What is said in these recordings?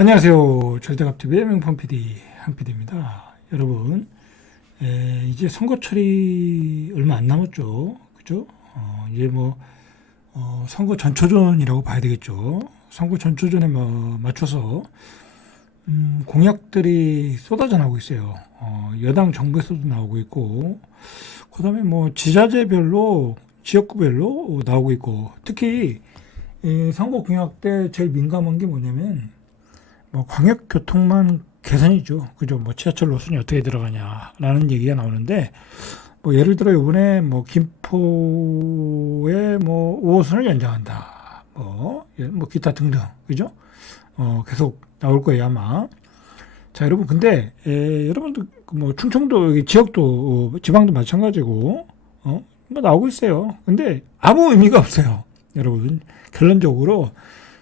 안녕하세요. 절대갑TV의 명품 PD 한PD입니다. 여러분, 이제 선거철이 얼마 안 남았죠. 그죠? 이제 선거 전초전이라고 봐야 되겠죠. 선거 전초전에 맞춰서, 공약들이 쏟아져 나오고 있어요. 여당 정부에서도 나오고 있고, 그 다음에 지자체별로, 지역구별로 나오고 있고, 특히, 선거 공약 때 제일 민감한 게 뭐냐면, 광역교통망 개선이죠. 그죠? 지하철 노선이 어떻게 들어가냐라는 얘기가 나오는데, 예를 들어 이번에 김포에 5호선을 연장한다. 기타 등등. 그죠? 계속 나올 거예요, 아마. 자, 여러분, 근데, 여러분도, 충청도, 여기 지역도, 지방도 마찬가지고, 나오고 있어요. 근데 아무 의미가 없어요. 여러분, 결론적으로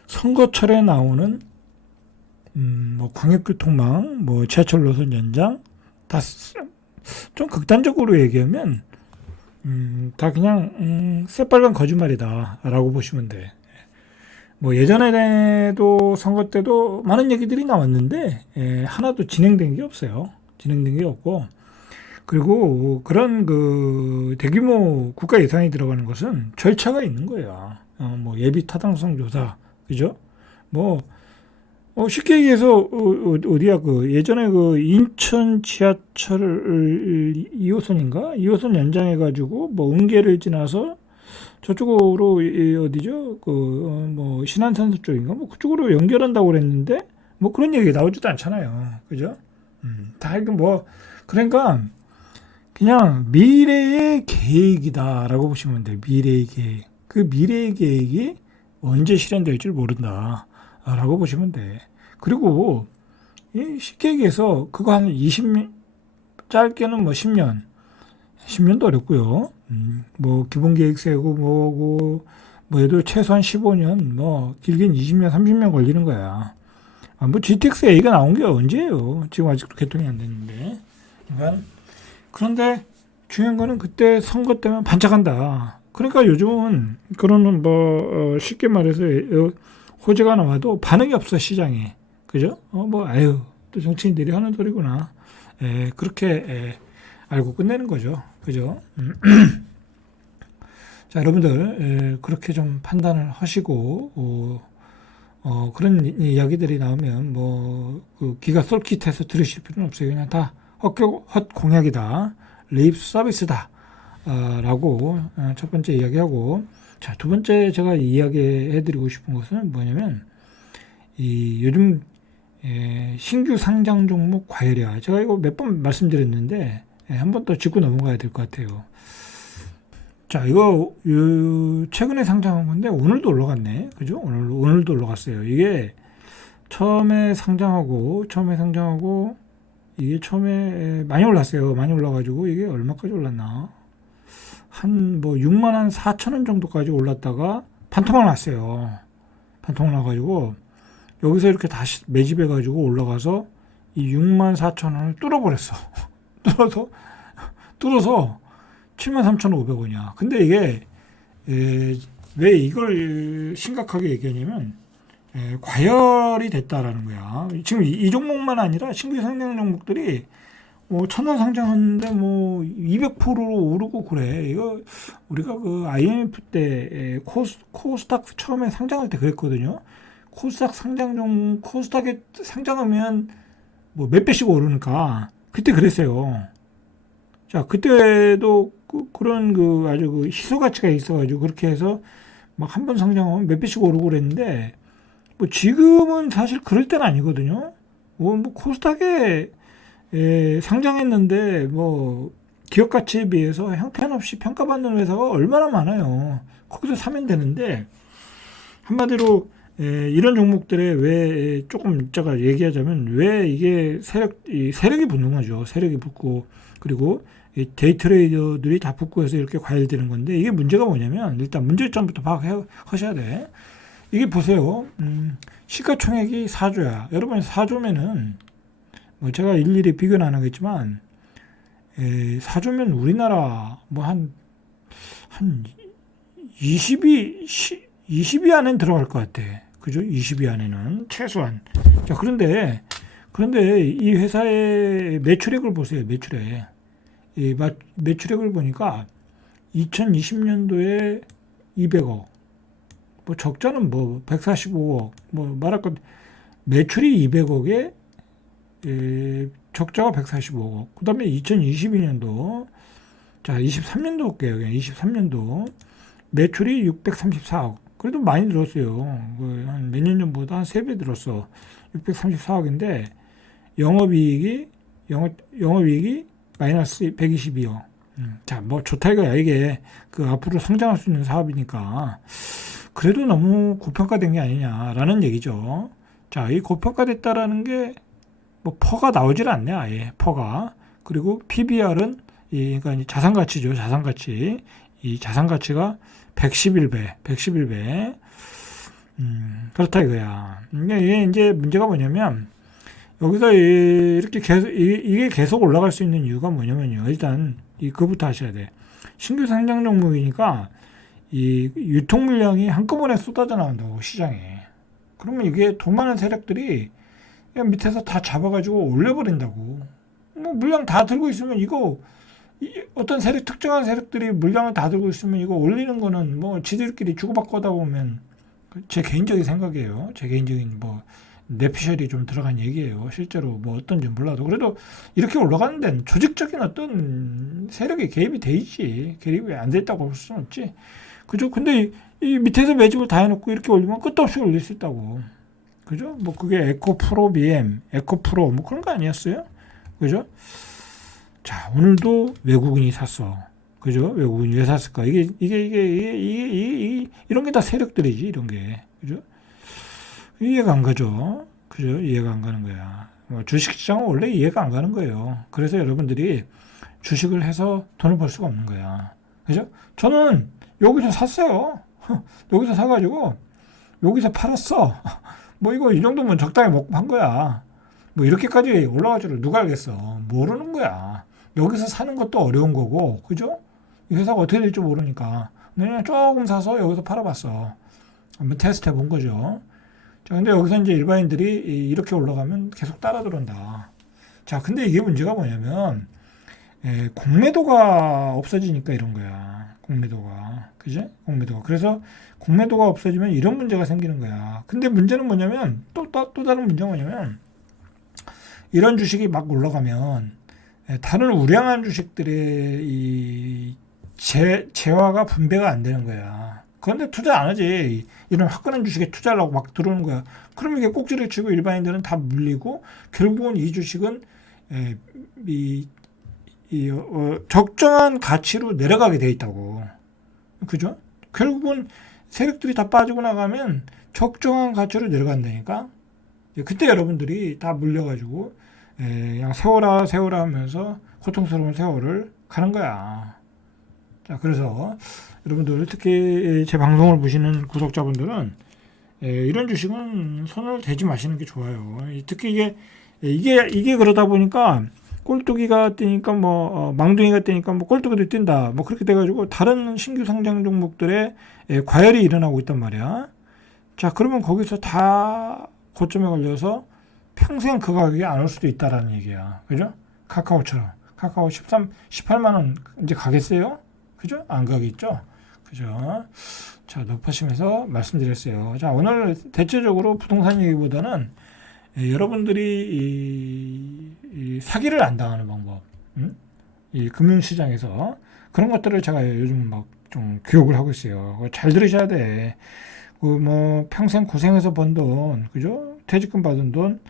선거철에 나오는 광역교통망, 지하철 노선 연장, 다, 좀 극단적으로 얘기하면, 다 그냥, 새빨간 거짓말이다. 라고 보시면 돼. 예전에도 선거 때도 많은 얘기들이 나왔는데, 하나도 진행된 게 없어요. 진행된 게 없고, 그리고 그런 대규모 국가 예산이 들어가는 것은 절차가 있는 거예요. 예비 타당성 조사, 그죠? 쉽게 얘기해서, 어디야, 예전에 인천 지하철 2호선인가? 2호선 연장해가지고, 은계를 지나서 저쪽으로, 어디죠? 신안산소 쪽인가? 그쪽으로 연결한다고 그랬는데, 그런 얘기 나오지도 않잖아요. 그죠? 다 이거 그러니까, 그냥 미래의 계획이다라고 보시면 돼요. 미래의 계획. 그 미래의 계획이 언제 실현될 줄 모른다. 라고 보시면 돼. 그리고 쉽게 얘기해서 그거 한 20년, 짧게는 10년, 10년도 어렵고요. 기본계획 세고 얘도 최소한 15년, 길게는 20년, 30년 걸리는 거야. GTX A가 나온 게 언제예요? 지금 아직도 개통이 안 됐는데. 그런데 중요한 거는 그때 선거 때만 반짝한다. 그러니까 요즘은 그런 쉽게 말해서 호재가 나와도 반응이 없어, 시장에. 그죠? 또 정치인들이 하는 소리구나. 그렇게, 알고 끝내는 거죠. 그죠? 자, 여러분들, 그렇게 좀 판단을 하시고, 그런 이야기들이 나오면, 귀가 쏠깃해서 들으실 필요는 없어요. 그냥 다 헛 공약이다. 립 서비스다. 라고, 첫 번째 이야기하고, 자, 두 번째 제가 이야기해드리고 싶은 것은 뭐냐면, 요즘, 신규 상장 종목 과열이야. 제가 이거 몇 번 말씀드렸는데, 한 번 더 짚고 넘어가야 될 것 같아요. 자, 이거, 최근에 상장한 건데, 오늘도 올라갔네. 그죠? 오늘도 올라갔어요. 이게, 처음에 상장하고, 이게 처음에 많이 올랐어요. 많이 올라가지고, 이게 얼마까지 올랐나? 한 6만 한 4천 원 정도까지 올랐다가 반토막 났어요. 반토막 나가지고 여기서 이렇게 다시 매집해가지고 올라가서 이 6만 4천 원을 뚫어버렸어. 뚫어서 7만 3,500원이야. 근데 이게 왜 이걸 심각하게 얘기하냐면 과열이 됐다라는 거야. 지금 이 종목만 아니라 신규 상장 종목들이 천원 상장하는데 200%로 오르고 그래. 이거 우리가 IMF 때 코스닥 처음에 상장할 때 그랬거든요. 코스닥에 상장하면 몇 배씩 오르니까 그때 그랬어요. 자, 그때도 그런 아주 희소 가치가 있어가지고 그렇게 해서 막 한 번 상장하면 몇 배씩 오르고 그랬는데 지금은 사실 그럴 때는 아니거든요. 코스닥에 상장했는데 기업 가치에 비해서 형편없이 평가받는 회사가 얼마나 많아요. 거기서 사면 되는데 한마디로 이런 종목들에 왜 조금 제가 얘기하자면 왜 이게 세력이 붙는 거죠. 세력이 붙고 그리고 데이 트레이더들이 다 붙고 해서 이렇게 과열되는 건데 이게 문제가 뭐냐면 일단 문제점부터 파악하셔야 돼. 이게 보세요. 시가총액이 4조야. 여러분 4조면은 제가 일일이 비교는 안 하겠지만 4조면 우리나라 한 20이 안엔 들어갈 것 같아. 그죠? 20위 안에는 최소한. 자, 그런데 이 회사의 매출액을 보세요. 매출액. 이 매출액을 보니까 2020년도에 200억. 뭐 적자는 뭐 145억. 뭐 말할 것 매출이 200억에 적자가 145억. 그다음에 2022년도 자, 23년도 볼게요. 23년도 매출이 634억. 그래도 많이 늘었어요. 한 몇 년 전보다 한 3배 늘었어. 634억인데 영업이익이 마이너스 122억. 자, 뭐 좋다 이거야. 이게 그 앞으로 성장할 수 있는 사업이니까 그래도 너무 고평가된 게 아니냐라는 얘기죠. 자, 이 고평가됐다라는 게 뭐 퍼가 나오질 않네, 아예 퍼가. 그리고 PBR은 그러니까 이제 자산가치죠, 자산가치. 이 자산가치가 111배. 그렇다 이거야. 이게 이제 문제가 뭐냐면 여기서 이렇게 계속 이게 계속 올라갈 수 있는 이유가 뭐냐면요. 일단 그거부터 하셔야 돼. 신규 상장 종목이니까 이 유통 물량이 한꺼번에 쏟아져 나온다고 시장에. 그러면 이게 돈 많은 세력들이 그냥 밑에서 다 잡아가지고 올려버린다고. 뭐 물량 다 들고 있으면 이거 어떤 세력 특정한 세력들이 물량을 다 들고 있으면 이거 올리는 거는 뭐 지들끼리 주고받고 하다 보면 제 개인적인 생각이에요. 제 개인적인 뭐 뇌피셜이 좀 들어간 얘기예요. 실제로 뭐 어떤지 몰라도 그래도 이렇게 올라가는 데는 조직적인 어떤 세력이 개입이 돼 있지. 개입이 안 됐다고 볼 수는 없지. 그죠? 근데 이 밑에서 매집을 다 해놓고 이렇게 올리면 끝도 없이 올릴 수 있다고. 그죠? 뭐 그게 에코프로 BM, 에코프로 뭐 그런 거 아니었어요? 그죠? 자, 오늘도 외국인이 샀어. 그죠? 외국인이 왜 샀을까? 이게 이런 게 다 세력들이지, 이런 게. 그죠? 이해가 안 가죠? 그죠? 이해가 안 가는 거야. 뭐 주식시장은 원래 이해가 안 가는 거예요. 그래서 여러분들이 주식을 해서 돈을 벌 수가 없는 거야. 그죠? 저는 여기서 샀어요. 여기서 사가지고, 여기서 팔았어. 뭐 이거 이 정도면 적당히 먹고 판 거야. 뭐 이렇게까지 올라갈 줄을 누가 알겠어. 모르는 거야. 여기서 사는 것도 어려운 거고, 그죠? 이 회사가 어떻게 될지 모르니까. 그냥 조금 사서 여기서 팔아봤어. 한번 테스트 해본 거죠. 자, 근데 여기서 이제 일반인들이 이렇게 올라가면 계속 따라 들어온다. 자, 근데 이게 문제가 뭐냐면, 공매도가 없어지니까 이런 거야. 공매도가. 그지? 공매도가. 그래서 공매도가 없어지면 이런 문제가 생기는 거야. 근데 문제는 뭐냐면, 또 다른 문제가 뭐냐면, 이런 주식이 막 올라가면, 다른 우량한 주식들의 이 재화가 분배가 안 되는 거야. 그런데 투자 안 하지. 이런 화끈한 주식에 투자를 하고 막 들어오는 거야. 그러면 이게 꼭지를 치고 일반인들은 다 물리고 결국은 이 주식은 적정한 가치로 내려가게 돼 있다고. 그죠? 결국은 세력들이 다 빠지고 나가면 적정한 가치로 내려간다니까. 그때 여러분들이 다 물려가지고 그냥 세워라 하면서 고통스러운 세월을 가는 거야. 자, 그래서 여러분들 특히 제 방송을 보시는 구독자분들은 이런 주식은 손을 대지 마시는 게 좋아요. 특히 이게 그러다 보니까 꼴뚜기가 뜨니까 뭐 망둥이가 뜨니까 뭐 꼴뚜기도 뛴다. 뭐 그렇게 돼가지고 다른 신규 상장 종목들의 과열이 일어나고 있단 말이야. 자, 그러면 거기서 다 고점에 걸려서 평생 그 가격이 안 올 수도 있다라는 얘기야. 그죠? 카카오처럼. 카카오 18만 원 이제 가겠어요? 그죠? 안 가겠죠? 그죠? 자, 높아심에서 말씀드렸어요. 자, 오늘 대체적으로 부동산 얘기보다는 여러분들이 이 사기를 안 당하는 방법, 이 금융시장에서 그런 것들을 제가 요즘 막 좀 교육을 하고 있어요. 잘 들으셔야 돼. 뭐 평생 고생해서 번 돈, 그죠? 퇴직금 받은 돈,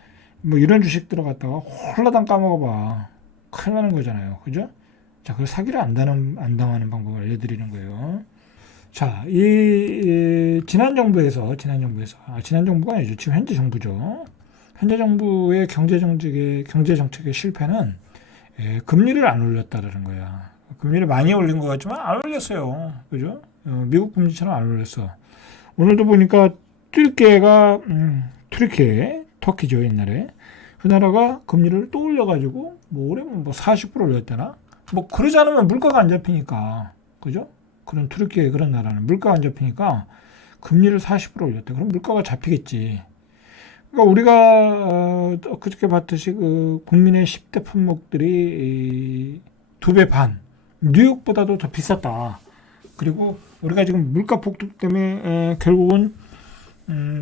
뭐 이런 주식 들어갔다가 홀라당 까먹어봐. 큰일 나는 거잖아요. 그죠? 자, 그래서 사기를 안 당하는 방법을 알려드리는 거예요. 자, 지난 정부가 아니죠. 지금 현재 정부죠. 현재 정부의 경제 정책의 실패는 금리를 안 올렸다라는 거야. 금리를 많이 올린 것 같지만 안 올렸어요. 그죠? 미국 금리처럼 안 올렸어. 오늘도 보니까 터키죠, 옛날에. 그 나라가 금리를 또 올려가지고, 뭐, 올해는 뭐 40% 올렸다나? 뭐, 그러지 않으면 물가가 안 잡히니까. 그죠? 그런 그런 나라는 물가가 안 잡히니까 금리를 40% 올렸대. 그럼 물가가 잡히겠지. 그러니까 우리가 그저께 봤듯이 그 국민의 10대 품목들이 2배 반, 뉴욕보다도 더 비쌌다. 그리고 우리가 지금 물가 폭등 때문에 결국은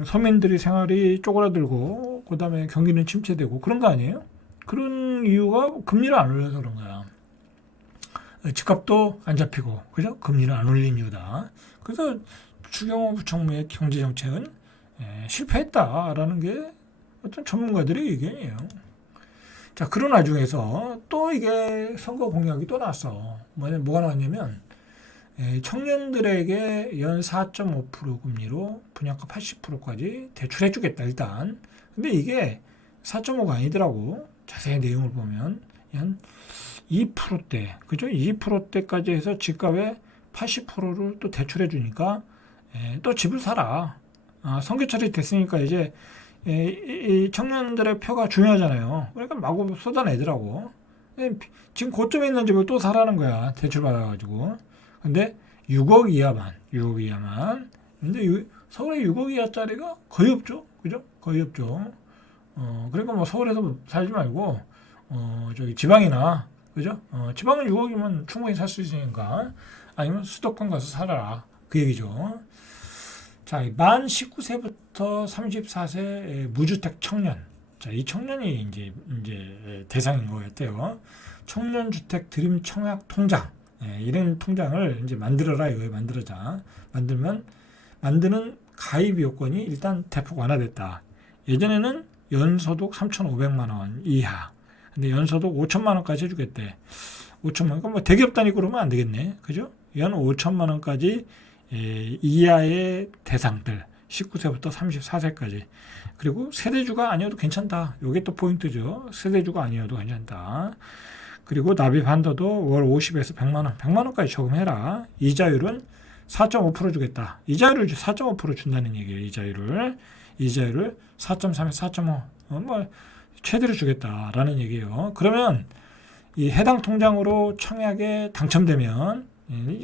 서민들이 생활이 쪼그라들고 그다음에 경기는 침체되고 그런 거 아니에요? 그런 이유가 금리를 안 올려서 그런 거야. 집값도 안 잡히고, 그죠? 금리를 안 올린 이유다. 그래서 추경호 부총리의 경제정책은 실패했다라는 게 어떤 전문가들의 의견이에요. 자, 그런 와중에서 또 이게 선거 공약이 또 나왔어. 뭐가 나왔냐면, 청년들에게 연 4.5% 금리로 분양가 80%까지 대출해주겠다, 일단. 근데 이게 4.5가 아니더라고. 자세히 내용을 보면. 연 2%대, 그죠? 2%대까지 해서 집값의 80%를 또 대출해주니까, 또 집을 사라. 선거철이 됐으니까 이제, 이 청년들의 표가 중요하잖아요. 그러니까 마구 쏟아내더라고. 지금 고점에 있는 집을 또 사라는 거야. 대출받아가지고. 근데 6억 이하만. 근데 서울에 6억 이하짜리가 거의 없죠. 그죠? 거의 없죠. 그러니까 뭐 서울에서 살지 말고, 저기 지방이나, 그죠? 지방은 6억이면 충분히 살 수 있으니까. 아니면 수도권 가서 살아라. 그 얘기죠. 자, 만 19세부터 34세 무주택 청년. 자, 이 청년이 이제 대상인 것 같아요. 청년주택 드림 청약 통장. 이런 통장을 이제 만들어라 이거예요. 만드는 가입 요건이 일단 대폭 완화됐다. 예전에는 연소득 3,500만 원 이하. 근데 연소득 5천만 원까지 해주겠대. 5천만 원. 그럼 뭐 대기업 단위로 그러면 안 되겠네. 그죠? 연 5천만 원까지 이하의 대상들 19세부터 34세까지 그리고 세대주가 아니어도 괜찮다. 이게 또 포인트죠. 세대주가 아니어도 괜찮다. 그리고 납입 한도도 월 50에서 100만 원, 100만 원까지 저금해라. 이자율은 4.5% 주겠다. 이자율을 4.5% 준다는 얘기예요. 이자율을 4.3에서 4.5 뭐 최대로 주겠다라는 얘기예요. 그러면 이 해당 통장으로 청약에 당첨되면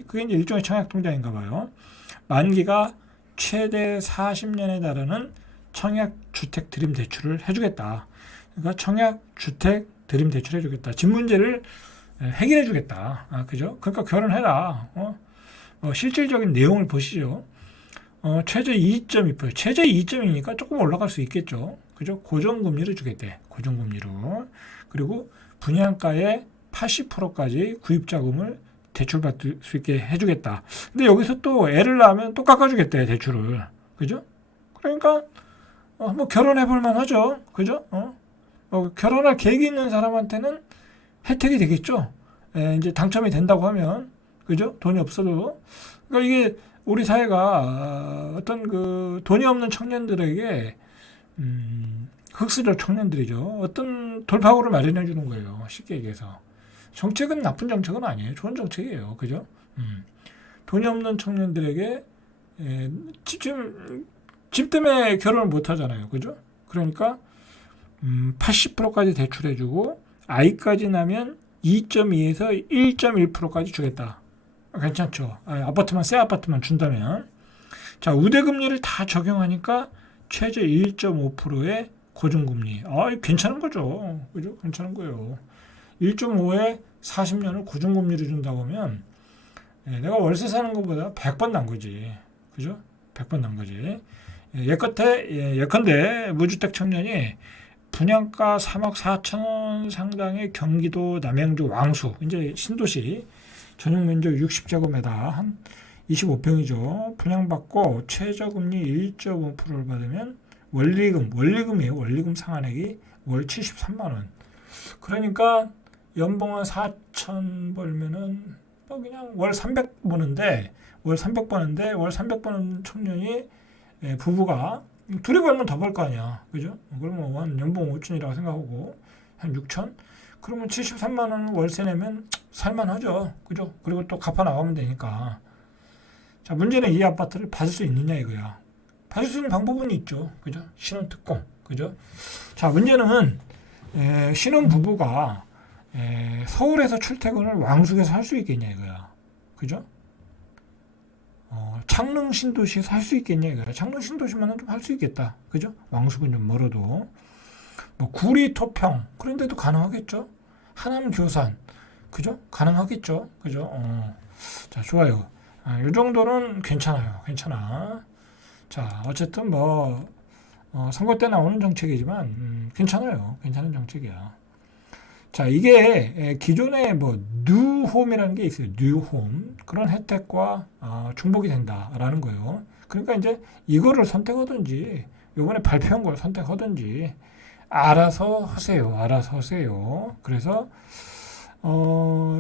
그게 이제 일종의 청약 통장인가 봐요. 만기가 최대 40년에 달하는 청약 주택 드림 대출을 해주겠다. 그러니까 청약 주택 드림 대출 해주겠다. 집 문제를 해결해 주겠다. 그죠? 그러니까 결혼해라. 실질적인 내용을 보시죠. 최저 2.2%. 최저 2.2니까 조금 올라갈 수 있겠죠. 그죠? 고정금리를 주겠대. 고정금리로. 그리고 분양가의 80%까지 구입자금을 대출받을 수 있게 해주겠다. 근데 여기서 또 애를 낳으면 또 깎아주겠대, 대출을. 그죠? 그러니까, 뭐 결혼해볼 만하죠. 그죠? 결혼할 계획이 있는 사람한테는 혜택이 되겠죠. 이제 당첨이 된다고 하면. 그죠? 돈이 없어도. 그러니까 이게 우리 사회가 어떤 그 돈이 없는 청년들에게, 흑수저 청년들이죠. 어떤 돌파구를 마련해 주는 거예요. 쉽게 얘기해서. 정책은 나쁜 정책은 아니에요. 좋은 정책이에요. 그죠? 돈이 없는 청년들에게 집 때문에 결혼을 못 하잖아요. 그죠? 그러니까 80%까지 대출해주고 아이까지 나면 2.2에서 1.1%까지 주겠다. 괜찮죠? 새 아파트만 준다면. 자, 우대금리를 다 적용하니까 최저 1.5%의 고정금리. 괜찮은 거죠. 그죠? 괜찮은 거예요. 1.5에 40년을 고정금리를 준다고 하면 내가 월세 사는 것보다 100번 난 거지. 그죠? 100번 난 거지. 예컨대 무주택 청년이 분양가 3억 4천 원 상당의 경기도 남양주 왕수, 이제 신도시 전용 면적 60제곱미터 한 25평이죠. 분양받고 최저금리 1.5%를 받으면 원리금이에요. 원리금 상환액이 월 73만 원. 그러니까 연봉 한 4천 벌면은 뭐 그냥 월 300 버는데 월 300 버는 청년이 부부가 둘이 벌면 더 벌 거 아니야. 그죠? 그러면 한 연봉 5천이라고 생각하고 한 6천? 그러면 73만 원 월세 내면 살만하죠. 그죠? 그리고 또 갚아 나가면 되니까. 자, 문제는 이 아파트를 받을 수 있느냐 이거야. 받을 수 있는 방법은 있죠. 그죠? 신혼특공. 그죠? 자, 문제는 신혼부부가 서울에서 출퇴근을 왕숙에서 할 수 있겠냐 이거야. 그죠? 창릉 신도시에서 할 수 있겠냐 이거야. 창릉 신도시만은 좀 할 수 있겠다. 그죠? 왕숙은 좀 멀어도. 뭐 구리 토평 그런데도 가능하겠죠. 하남 교산 그죠? 가능하겠죠. 그죠? 자, 좋아요. 이 정도는 괜찮아요. 괜찮아. 자, 어쨌든 뭐 선거 때 나오는 정책이지만 괜찮아요. 괜찮은 정책이야. 자, 이게 기존에 뭐 뉴홈이라는 게 있어요. 뉴홈 그런 혜택과 중복이 된다라는 거예요. 그러니까 이제 이거를 선택하든지 요번에 발표한 걸 선택하든지 알아서 하세요. 알아서 하세요. 그래서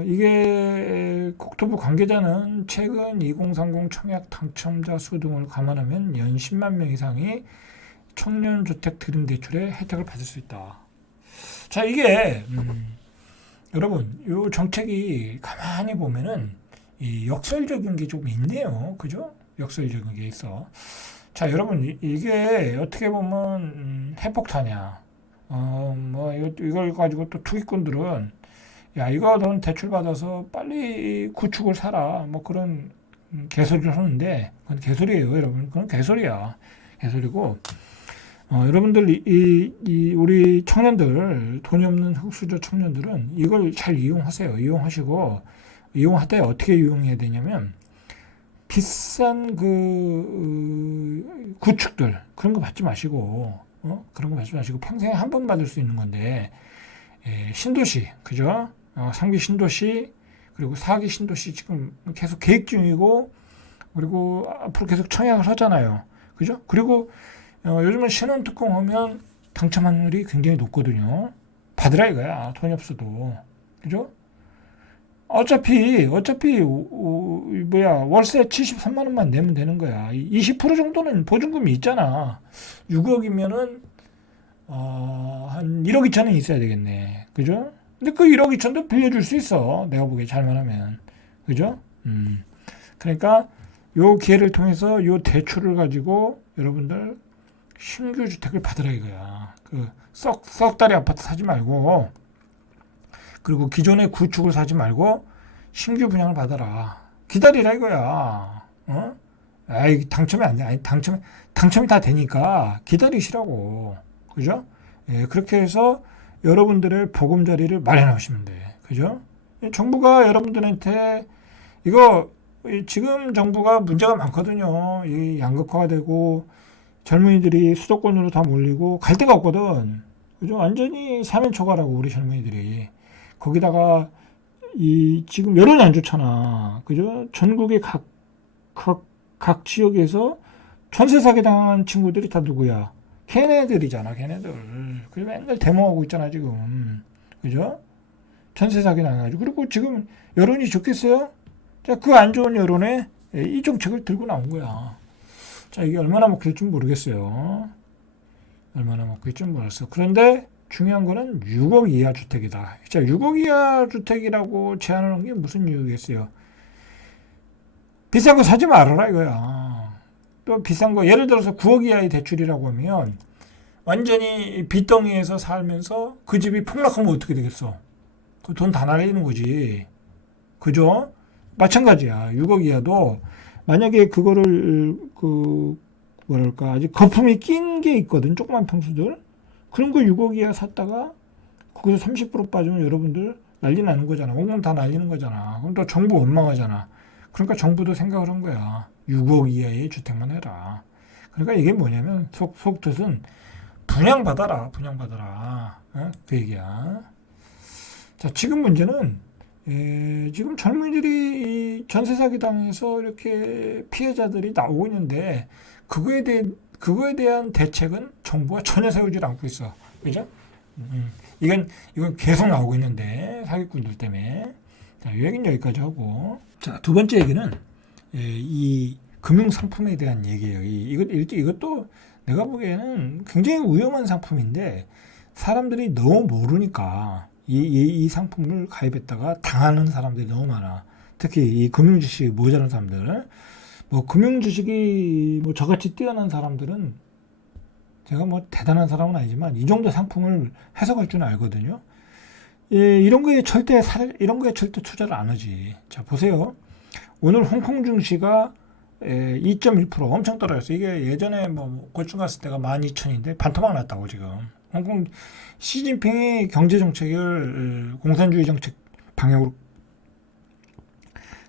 이게 국토부 관계자는 최근 2030 청약 당첨자 수 등을 감안하면 연 10만 명 이상이 청년주택 드림 대출의 혜택을 받을 수 있다. 자, 이게 여러분, 이 정책이 가만히 보면은 이 역설적인 게 좀 있네요. 그죠? 역설적인 게 있어. 자, 여러분, 이게 어떻게 보면 핵폭탄이야. 뭐 이걸 가지고 또 투기꾼들은 야, 이거 넌 대출 받아서 빨리 구축을 사라. 뭐 그런 개소리를 하는데 그건 개소리예요, 여러분. 그건 개소리야. 개소리고 여러분들 우리 청년들 돈이 없는 흑수저 청년들은 이걸 잘 이용하세요. 이용하시고 이용할 때 어떻게 이용해야 되냐면 비싼 그 구축들 그런 거 받지 마시고 그런 거 받지 마시고 평생에 한 번 받을 수 있는 건데 신도시 그죠? 상비 신도시 그리고 4기 신도시 지금 계속 계획 중이고 그리고 앞으로 계속 청약을 하잖아요. 그죠? 그리고 요즘은 신혼 특공 하면 당첨 확률이 굉장히 높거든요. 받으라 이거야. 돈이 없어도. 그죠? 어차피 뭐야 월세 73만 원만 내면 되는 거야. 20% 정도는 보증금이 있잖아. 6억이면은 한 1억 2천은 있어야 되겠네. 그죠? 근데 그 1억 2천도 빌려줄 수 있어. 내가 보기에 잘만 하면. 그죠? 그러니까 요 기회를 통해서 요 대출을 가지고 여러분들 신규 주택을 받으라 이거야. 그 썩 다리 아파트 사지 말고 그리고 기존의 구축을 사지 말고 신규 분양을 받아라. 기다리라 이거야. 아이 당첨이 안 돼. 아니 당첨이 다 되니까 기다리시라고. 그죠? 예, 그렇게 해서 여러분들의 보금자리를 마련하시면 돼. 그죠? 정부가 여러분들한테 이거 지금 정부가 문제가 많거든요. 이 양극화가 되고 젊은이들이 수도권으로 다 몰리고 갈 데가 없거든. 그죠? 완전히 사면초가라고 우리 젊은이들이. 거기다가 이 지금 여론이 안 좋잖아. 그죠? 전국의 각 지역에서 전세 사기 당한 친구들이 다 누구야? 걔네들이잖아, 걔네들. 그래서 맨날 데모하고 있잖아, 지금. 그죠? 전세 사기 당해가지고. 그리고 지금 여론이 좋겠어요? 자, 그 안 좋은 여론에 이 정책을 들고 나온 거야. 자, 이게 얼마나 먹힐지 모르겠어요. 얼마나 먹힐지 모르겠어. 그런데 중요한 거는 6억 이하 주택이다. 자, 6억 이하 주택이라고 제안하는 게 무슨 이유겠어요? 비싼 거 사지 말아라 이거야. 또 비싼 거 예를 들어서 9억 이하의 대출이라고 하면 완전히 빚덩이에서 살면서 그 집이 폭락하면 어떻게 되겠어? 그 돈 다 날리는 거지. 그죠? 마찬가지야. 6억 이하도 만약에 그거를 뭐랄까 아직 거품이 낀 게 있거든. 조그만 평수들. 그런 거 6억 이하 샀다가 거기서 30% 빠지면 여러분들 난리 나는 거잖아. 온몸 다 날리는 거잖아. 그럼 또 정부 원망하잖아. 그러니까 정부도 생각을 한 거야. 6억 이하의 주택만 해라. 그러니까 이게 뭐냐면 속뜻은 분양받아라. 분양받아라. 그 얘기야. 자, 지금 문제는 지금 젊은이들이 전세 사기 당해서 이렇게 피해자들이 나오고 있는데 그거에 대한 대책은 정부가 전혀 세우질 않고 있어. 그죠? 이건 계속 나오고 있는데 사기꾼들 때문에. 자, 이 얘기는 여기까지 하고. 자, 두 번째 얘기는 이 금융 상품에 대한 얘기예요. 이것도 내가 보기에는 굉장히 위험한 상품인데 사람들이 너무 모르니까 이 상품을 가입했다가 당하는 사람들이 너무 많아. 특히 이 금융 지식이 모자란 사람들. 뭐 금융 지식이 뭐 저같이 뛰어난 사람들은 제가 뭐 대단한 사람은 아니지만 이 정도 상품을 해석할 줄 알거든요. 이런 거에 절대 투자를 안 하지. 자, 보세요. 오늘 홍콩 증시가 2.1% 엄청 떨어졌어요. 이게 예전에 뭐 고충 갔을 때가 12,000인데 반토막 났다고 지금. 홍콩 시진핑이 경제 정책을 공산주의 정책 방향으로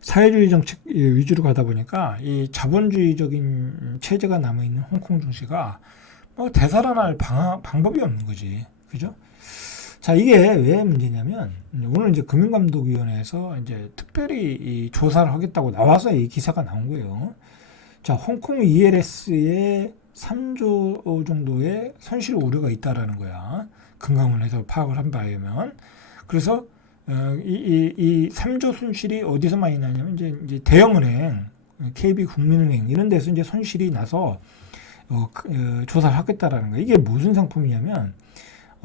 사회주의 정책 위주로 가다 보니까 이 자본주의적인 체제가 남아있는 홍콩 증시가 뭐 되살아날 방법이 없는 거지. 그죠? 자, 이게 왜 문제냐면 오늘 이제 금융감독위원회에서 이제 특별히 이 조사를 하겠다고 나와서 이 기사가 나온 거예요. 자, 홍콩 ELS에 3조 정도의 손실 우려가 있다라는 거야. 금감원에서 파악을 한 바에 의하면. 그래서 이 3조 손실이 어디서 많이 나냐면 이제 대형은행, KB국민은행 이런 데서 이제 손실이 나서 조사를 하겠다라는 거야. 이게 무슨 상품이냐면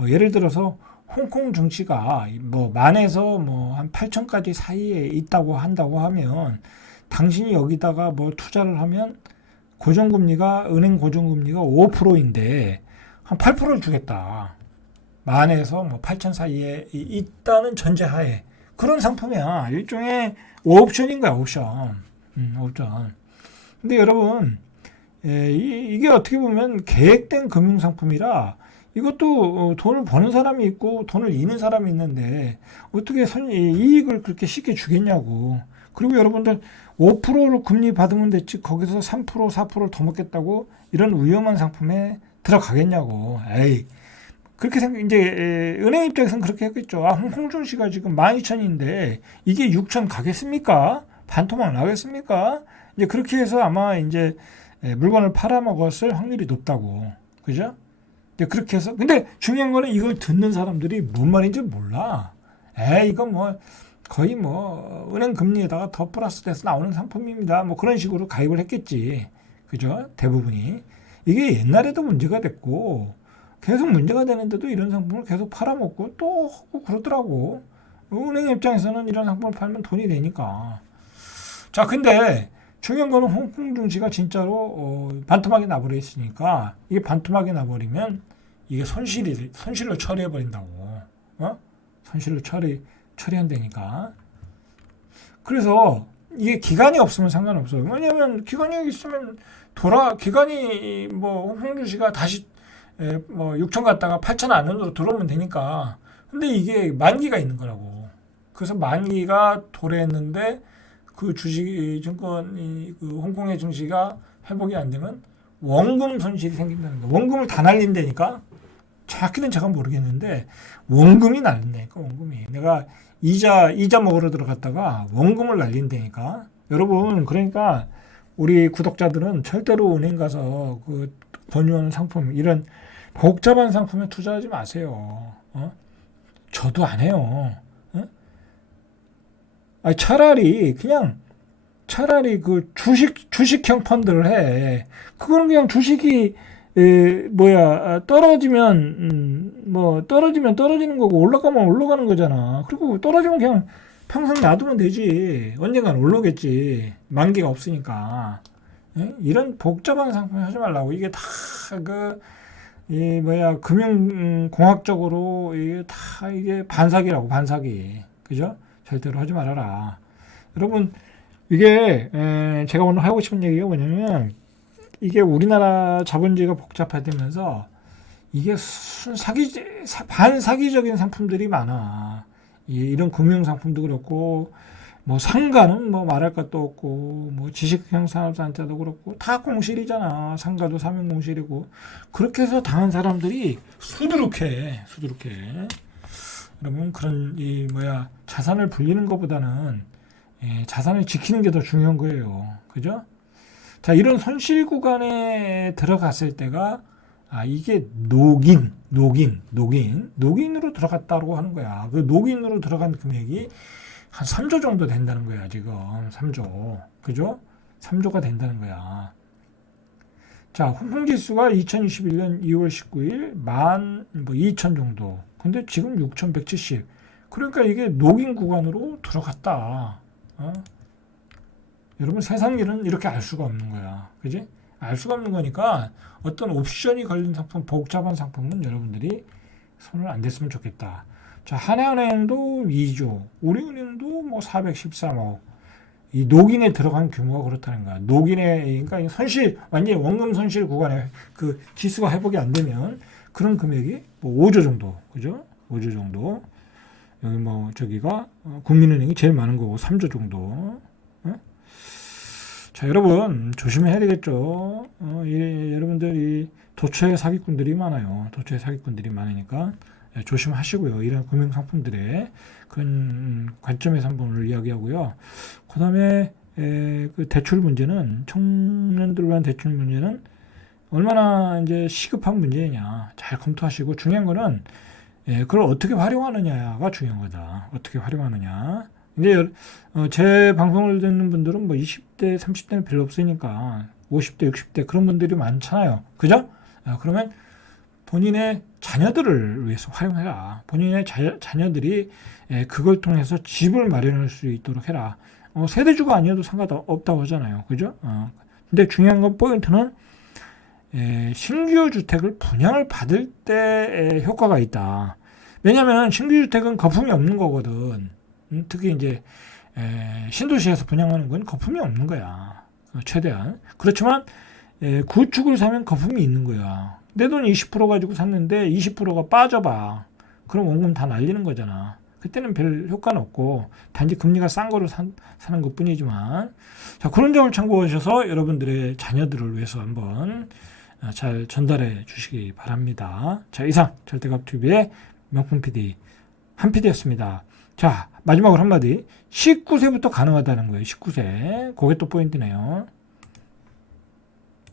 예를 들어서 홍콩 증시가 뭐 만에서 뭐 한 8천까지 사이에 있다고 한다고 하면 당신이 여기다가 뭐 투자를 하면 고정금리가 은행 고정금리가 5%인데 한 8%를 주겠다. 만에서 뭐 8천 사이에 있다는 전제하에 그런 상품이야. 일종의 옵션인 거야, 옵션. 옵션. 근데 여러분 이게 어떻게 보면 계획된 금융 상품이라 이것도 돈을 버는 사람이 있고 돈을 잃는 사람이 있는데 어떻게 이익을 그렇게 쉽게 주겠냐고. 그리고 여러분들 5%를 금리 받으면 됐지 거기서 3% 4%를 더 먹겠다고 이런 위험한 상품에 들어가겠냐고. 에이, 그렇게 이제 은행 입장에서는 그렇게 했겠죠. 아, 홍콩 증시가 지금 12,000인데 이게 6,000 가겠습니까? 반토막 나겠습니까? 이제 그렇게 해서 아마 이제 물건을 팔아먹었을 확률이 높다고. 그죠? 그렇게 해서 근데 중요한 거는 이걸 듣는 사람들이 뭔 말인지 몰라. 이거 뭐 거의 뭐 은행 금리에다가 더 플러스 돼서 나오는 상품입니다. 뭐 그런 식으로 가입을 했겠지. 그죠? 대부분이. 이게 옛날에도 문제가 됐고 계속 문제가 되는데도 이런 상품을 계속 팔아먹고 또 하고 그러더라고. 은행 입장에서는 이런 상품을 팔면 돈이 되니까. 자, 근데 중요한 거는 홍콩 증시가 진짜로 반토막이 나버려 있으니까 이게 반토막이 나버리면 이게 손실로 처리해 버린다고. 손실로 처리한다니까. 그래서 이게 기간이 없으면 상관없어요. 왜냐하면 기간이 있으면 기간이 뭐 홍콩 증시가 다시 뭐 6천 갔다가 8천 안으로 들어오면 되니까. 근데 이게 만기가 있는 거라고. 그래서 만기가 도래했는데 그 증권이 그 홍콩의 증시가 회복이 안 되면 원금 손실이 생긴다는 거. 원금을 다 날린다니까. 정확히는 제가 모르겠는데 원금이 날린다니까. 원금이. 내가 이자 먹으러 들어갔다가 원금을 날린다니까. 여러분, 그러니까 우리 구독자들은 절대로 은행 가서 그 권유하는 상품 이런 복잡한 상품에 투자하지 마세요. 저도 안 해요. 차라리 그 주식형 펀드를 해. 그거는 그냥 주식이 떨어지면 떨어지는 거고 올라가면 올라가는 거잖아. 그리고 떨어지면 그냥 평생 놔두면 되지. 언젠간 올라오겠지. 만기가 없으니까. 이런 복잡한 상품 하지 말라고. 이게 다 금융공학적으로 이게 반사기라고, 반사기. 그죠? 절대로 하지 말아라. 여러분, 이게 제가 오늘 하고 싶은 얘기가 뭐냐면 이게 우리나라 자본주의가 복잡화되면서 이게 반사기적인 상품들이 많아. 이런 금융상품도 그렇고 뭐 상가는 뭐 말할 것도 없고 뭐 지식형 산업단체도 그렇고 다 공실이잖아. 상가도 사명공실이고 그렇게 해서 당한 사람들이 수두룩해. 여러분 그런 자산을 불리는 것보다는 자산을 지키는 게 더 중요한 거예요. 그죠? 자, 이런 손실 구간에 들어갔을 때가 이게 녹인으로 들어갔다고 하는 거야. 그 녹인으로 들어간 금액이 한 3조 정도 된다는 거야, 지금. 3조. 그죠? 3조가 된다는 거야. 자, 홍콩지수가 2021년 2월 19일 12,000 정도. 근데 지금 6,170. 그러니까 이게 녹인 구간으로 들어갔다. 여러분 세상 일은 이렇게 알 수가 없는 거야. 그지? 알 수가 없는 거니까 어떤 옵션이 걸린 상품, 복잡한 상품은 여러분들이 손을 안 댔으면 좋겠다. 자, 하나은행도 2조, 우리은행도 뭐 413억. 이 녹인에 들어간 규모가 그렇다는 거야. 녹인에, 그러니까 손실, 완전히 원금 손실 구간에 그 지수가 회복이 안 되면 그런 금액이 뭐 5조 정도, 그죠? 5조 정도. 여기 뭐 저기가 국민은행이 제일 많은 거고 3조 정도. 자, 여러분 조심해야 되겠죠. 여러분들이 도처에 사기꾼들이 많아요. 도처에 사기꾼들이 많으니까 조심하시고요. 이런 금융 상품들의 그런 관점에서 한번 오늘 이야기하고요. 그다음에 그 대출 문제는 청년들을 위한 대출 문제는 얼마나 이제 시급한 문제냐 잘 검토하시고 중요한 거는 그걸 어떻게 활용하느냐가 중요한 거다. 어떻게 활용하느냐. 이제 제 방송을 듣는 분들은 뭐 20대, 30대는 별로 없으니까 50대, 60대 그런 분들이 많잖아요. 그죠? 그러면 본인의 자녀들을 위해서 활용해라. 본인의 자녀들이 그걸 통해서 집을 마련할 수 있도록 해라. 세대주가 아니어도 상관없다고 하잖아요. 그죠? 근데 중요한 건 포인트는 신규 주택을 분양을 받을 때 효과가 있다. 왜냐하면 신규 주택은 거품이 없는 거거든. 특히 이제 신도시에서 분양하는 건 거품이 없는 거야. 최대한. 그렇지만 구축을 사면 거품이 있는 거야. 내 돈 20% 가지고 샀는데 20%가 빠져봐. 그럼 원금 다 날리는 거잖아. 그때는 별 효과는 없고 단지 금리가 싼 거로 사는 것 뿐이지만 자, 그런 점을 참고하셔서 여러분들의 자녀들을 위해서 한번 잘 전달해 주시기 바랍니다. 자, 이상 절대값TV의 명품 PD 한 PD였습니다. 자, 마지막으로 한마디. 19세부터 가능하다는 거예요. 19세. 그게 또 포인트네요.